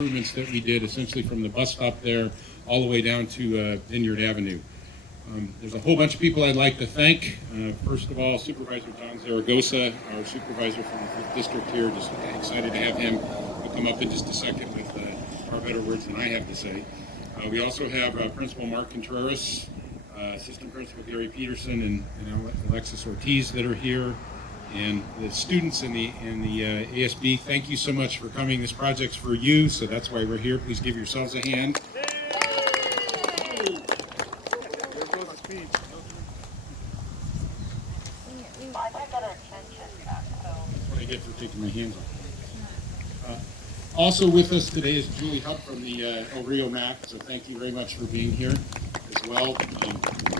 improvements that we did, essentially from the bus stop there all the way down to Vineyard Avenue. There's a whole bunch of people I'd like to thank. First of all, Supervisor John Zaragoza, our supervisor from the district here. Just excited to have him. He'll come up in just a second with far better words than I have to say. We also have Principal Mark Contreras, Assistant Principal Gary Peterson, and Alexis Ortiz that are here. And the students in the ASB, thank you so much for coming. This project's for you, so that's why we're here. Please give yourselves a hand. That's what I get for taking my hands off. Also with us today is Julie Hupp from the El Rio MAC, so thank you very much for being here as well.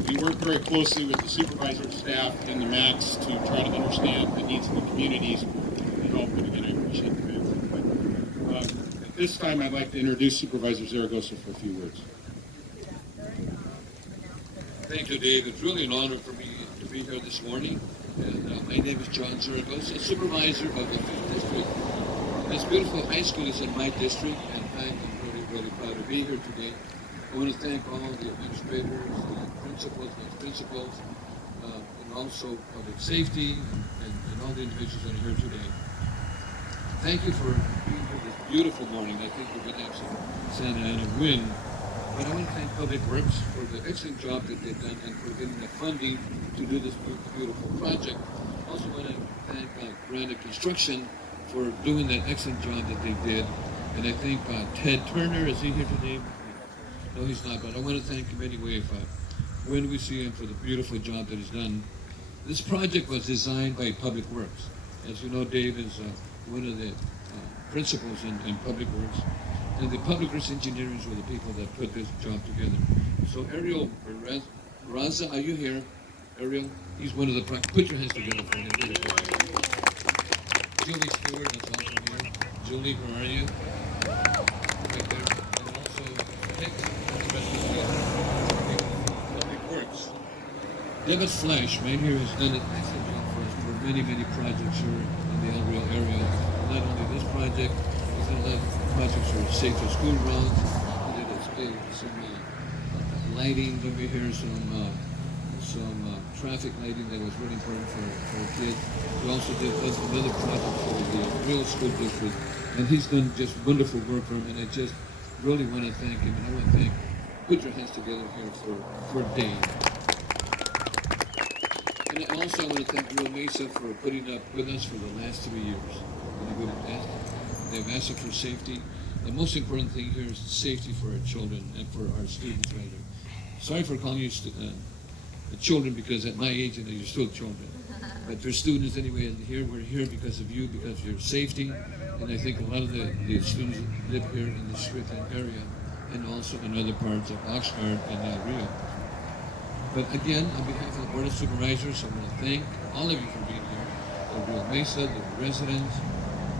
We work very closely with the supervisor staff and the MACs to try to understand the needs of the communities and help, and again, I appreciate the input. At this time, I'd like to introduce Supervisor Zaragoza for a few words. Thank you, Dave. It's really an honor for me to be here this morning. And my name is John Zaragoza, supervisor of the 5th District. This beautiful high school is in my district, and I'm really, really proud to be here today. I want to thank all the administrators, the principals, and also public safety, and all the individuals that are here today. Thank you for being here this beautiful morning. I think we're going to have some Santa Ana wind. But I want to thank Public Works for the excellent job that they've done and for getting the funding to do this beautiful project. Also want to thank Granite Construction for doing that excellent job that they did. And I think Ted Turner, is he here today? No, he's not, but I want to thank him anyway when we see him for the beautiful job that he's done. This project was designed by Public Works. As you know, Dave is one of the principals in Public Works. And the Public Works engineers were the people that put this job together. So Ariel Raza, are you here? Ariel? He's one of the, put your hands together for him. Julie Stewart is also here. Julie, where are you? Right there. And also Nick, the rest of the Public Works. David Flash, right here, has done an excellent job for us for many, many projects here in the El Rio area. Not only this project, he's done a lot of projects for safer school routes. He did some lighting over here, some traffic lighting that was really important for kids. We also did another project for the real school district, and he's done just wonderful work for him. And I just really want to thank him. And I want to thank. Put your hands together here for Dave. And I also want to thank Real Mesa for putting up with us for the last 3 years. They've asked us for safety. The most important thing here is safety for our children and for our students right here. Sorry for calling you children, because at my age, you're still children. But you're students anyway, and here we're here because of you, because of your safety. And I think a lot of the students live here in the Strickland area and also in other parts of Oxnard and El Rio. But again, on behalf of the Board of Supervisors, I want to thank all of you for being here. The Real Mesa, the residents,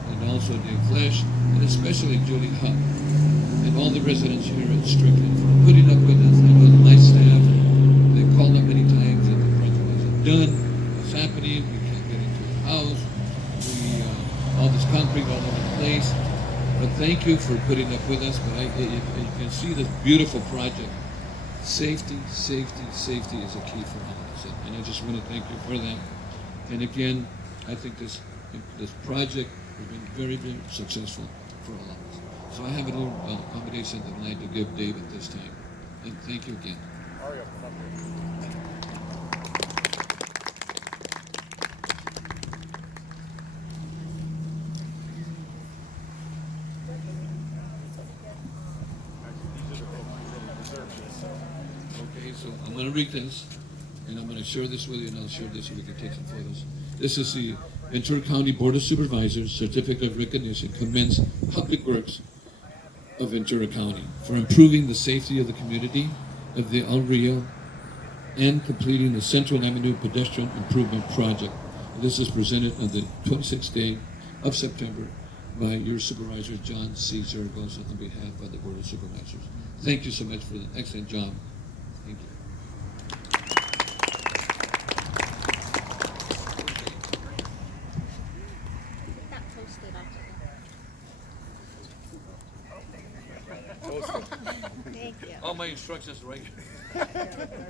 and also Dave Flesh, and especially Julie Hupp, and all the residents here at Strickland for putting up with us. I know my staff, they called up many times and the project wasn't done. What's happening? We can't get into the house. All this concrete all over the place. But thank you for putting up with us. But you can see this beautiful project. Safety, safety, safety is a key for all of us. And I just want to thank you for that. And again, I think this project has been very, very successful for all of us. So I have a little accommodation that I'd like to give Dave at this time. And thank you again. Okay, so I'm going to read this, and I'm going to share this with you, and I'll share this so we can take some photos. This is the Ventura County Board of Supervisors Certificate of Recognition commends Public Works of Ventura County for improving the safety of the community of the El Rio and completing the Central Avenue Pedestrian Improvement Project. This is presented on the 26th day of September by your supervisor, John C. Zaragoza, on behalf of the Board of Supervisors. Thank you so much for the excellent job. Thank you. Thank you. All my instructions right. Thank you again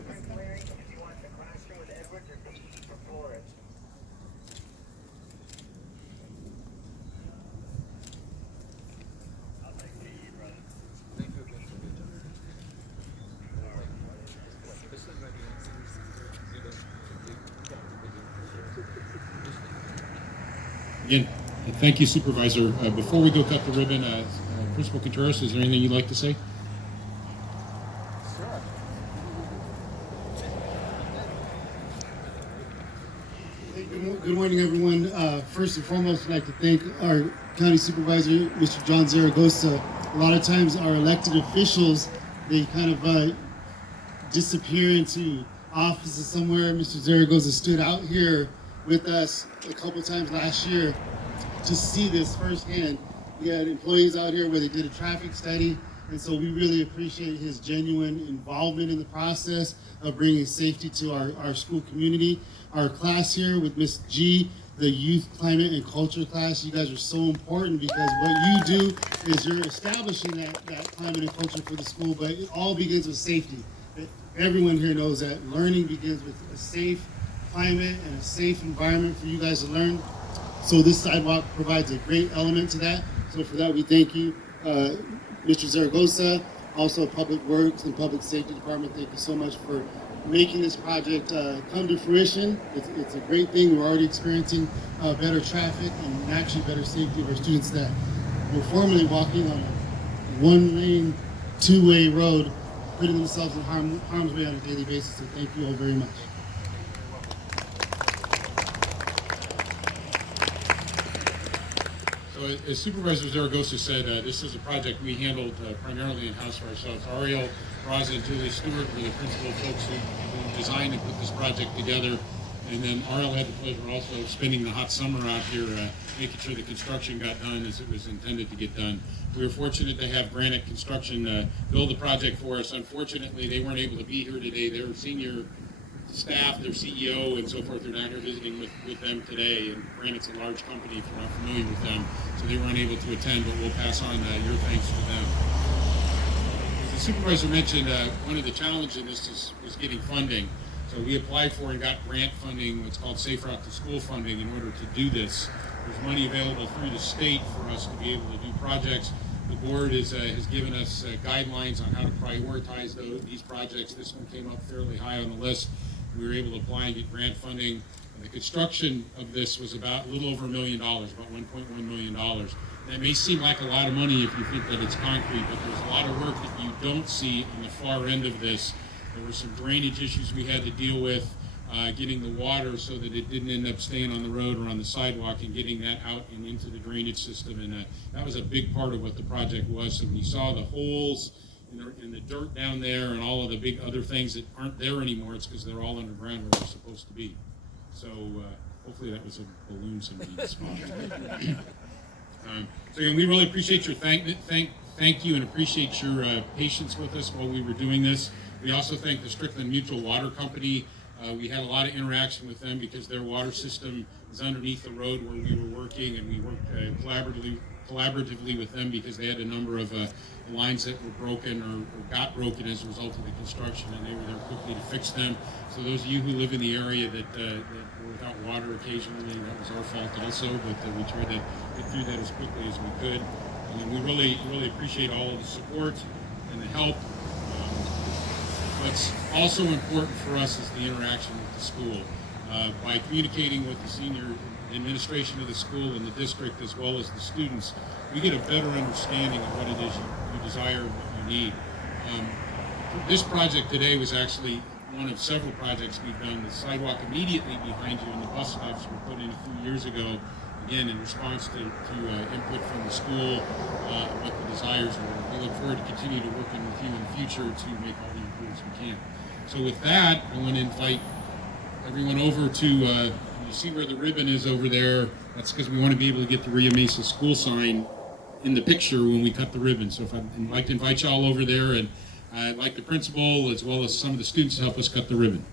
for your time. This is ready. Again, thank you, Supervisor. Before we go cut the ribbon, Principal Contreras, is there anything you'd like to say? Good morning, everyone. First and foremost, I'd like to thank our County Supervisor, Mr. John Zaragoza. A lot of times our elected officials, they kind of disappear into offices somewhere. Mr. Zaragoza stood out here with us a couple times last year to see this firsthand. We had employees out here where they did a traffic study, and so we really appreciate his genuine involvement in the process of bringing safety to our school community. Our class here with Miss G, the Youth Climate and Culture class, you guys are so important because what you do is you're establishing that climate and culture for the school, but it all begins with safety. Everyone here knows that learning begins with a safe climate and a safe environment for you guys to learn. So this sidewalk provides a great element to that. So for that, we thank you. Mr. Zaragoza, also Public Works and Public Safety Department, thank you so much for making this project come to fruition. It's a great thing. We're already experiencing better traffic and actually better safety of our students that were formerly walking on a one-lane, two-way road, putting themselves in harm's way on a daily basis. So thank you all very much. So as Supervisor Zaragoza said, this is a project we handled primarily in-house for ourselves. Ariel, Raza, and Julie Stewart were the principal folks who designed and put this project together. And then Ariel had the pleasure also of spending the hot summer out here making sure the construction got done as it was intended to get done. We were fortunate to have Granite Construction build the project for us. Unfortunately, they weren't able to be here today. Their senior staff, their CEO, and so forth, are down here visiting with them today. And Granite's a large company if you're not familiar with them, so they weren't able to attend, but we'll pass on your thanks to them. As the supervisor mentioned, one of the challenges in this was getting funding. So we applied for and got grant funding, what's called Safe Route to School funding, in order to do this. There's money available through the state for us to be able to do projects. The board has given us guidelines on how to prioritize these projects. This one came up fairly high on the list. We were able to apply and get grant funding. And the construction of this was about a little over $1 million, about $1.1 million. That may seem like a lot of money if you think that it's concrete, but there's a lot of work that you don't see on the far end of this. There were some drainage issues we had to deal with, getting the water so that it didn't end up staying on the road or on the sidewalk, and getting that out and into the drainage system. And that was a big part of what the project was. So when you saw the holes in the dirt down there and all of the big other things that aren't there anymore, it's because they're all underground where they're supposed to be. So hopefully that was a balloon somebody spotted. So again, we really appreciate your thank you and appreciate your patience with us while we were doing this. We also thank the Strickland Mutual Water Company. We had a lot of interaction with them because their water system is underneath the road where we were working, and we worked collaboratively with them because they had a number of lines that were broken or got broken as a result of the construction, and they were there quickly to fix them. So those of you who live in the area that were without water occasionally, that was our fault also, but we tried to get through that as quickly as we could. And we really appreciate all of the support and the help. What's also important for us is the interaction with the school. By communicating with the senior administration of the school and the district as well as the students, we get a better understanding of what it is you desire and what you need. This project today was actually one of several projects we've done. The sidewalk immediately behind you and the bus stops were put in a few years ago, again in response to input from the school, what the desires were. We look forward to continue to working with you in the future to make all the improvements we can. So with that, I want to invite everyone over to, you see where the ribbon is over there. That's because we want to be able to get the Rio Mesa school sign in the picture when we cut the ribbon. So if I'd like to invite you all over there, and I'd like the principal as well as some of the students to help us cut the ribbon.